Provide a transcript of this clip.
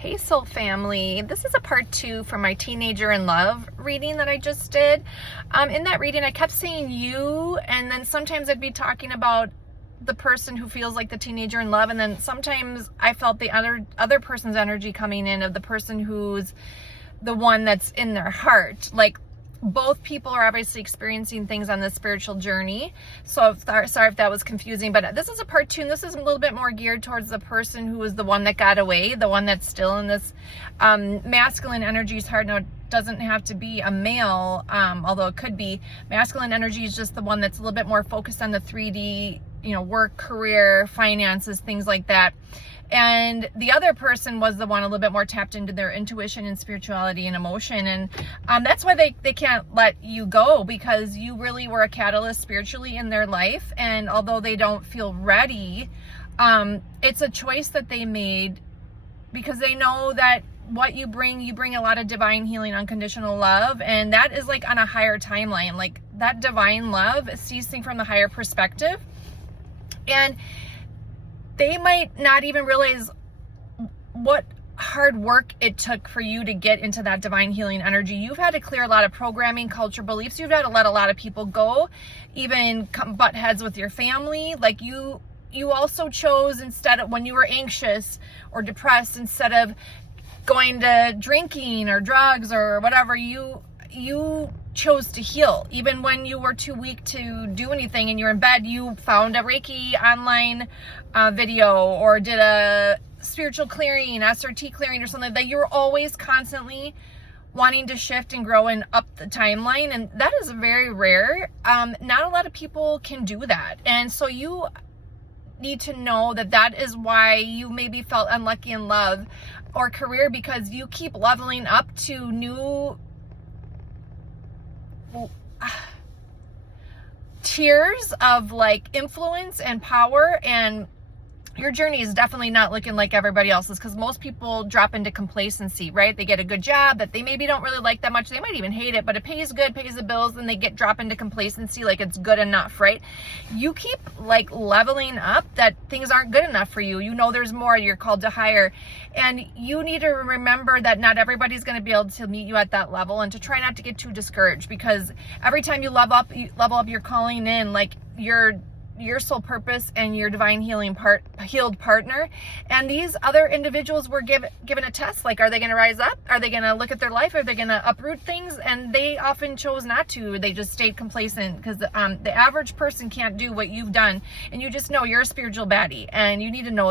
Hey Soul Family, this is a part 2 for my Teenager in Love reading that I just did. In that reading I kept saying you, and then sometimes I'd be talking about the person who feels like the teenager in love, and then sometimes I felt the other person's energy coming in of the person who's the one that's in their heart. Like, both people are obviously experiencing things on this spiritual journey. So sorry if that was confusing, but this is a part 2, and this is a little bit more geared towards the person who was the one that got away, the one that's still in this masculine energy is hard. Now, it doesn't have to be a male, although it could be. Masculine energy is just the one that's a little bit more focused on the 3D, work, career, finances, things like that. And the other person was the one a little bit more tapped into their intuition and spirituality and emotion. And that's why they can't let you go, because you really were a catalyst spiritually in their life. And although they don't feel ready, it's a choice that they made, because they know that what you bring a lot of divine healing, unconditional love. And that is like on a higher timeline, like that divine love sees things from the higher perspective. And they might not even realize what hard work it took for you to get into that divine healing energy. You've had to clear a lot of programming, culture, beliefs. You've had to let a lot of people go, even butt heads with your family. Like you also chose, instead of when you were anxious or depressed, instead of going to drinking or drugs or whatever, you chose to heal. Even when you were too weak to do anything and you're in bed, you found a Reiki online video or did a spiritual clearing, SRT clearing or something. That you're always constantly wanting to shift and grow and up the timeline, and that is very rare. Not a lot of people can do that, and so you need to know that is why you maybe felt unlucky in love or career, because you keep leveling up to new tiers of like influence and power, and your journey is definitely not looking like everybody else's, because most people drop into complacency, right? They get a good job that they maybe don't really like that much. They might even hate it, but it pays good, pays the bills, and they drop into complacency, like it's good enough, right? You keep like leveling up that things aren't good enough for you. You know there's more, you're called to higher. And you need to remember that not everybody's going to be able to meet you at that level, and to try not to get too discouraged, because every time you level up, you're calling in like your soul purpose and your divine healed partner. And these other individuals were given a test, like, are they going to rise up? Are they going to look at their life? Are they going to uproot things? And they often chose not to. They just stayed complacent, because the average person can't do what you've done. And you just know you're a spiritual baddie, and you need to know that.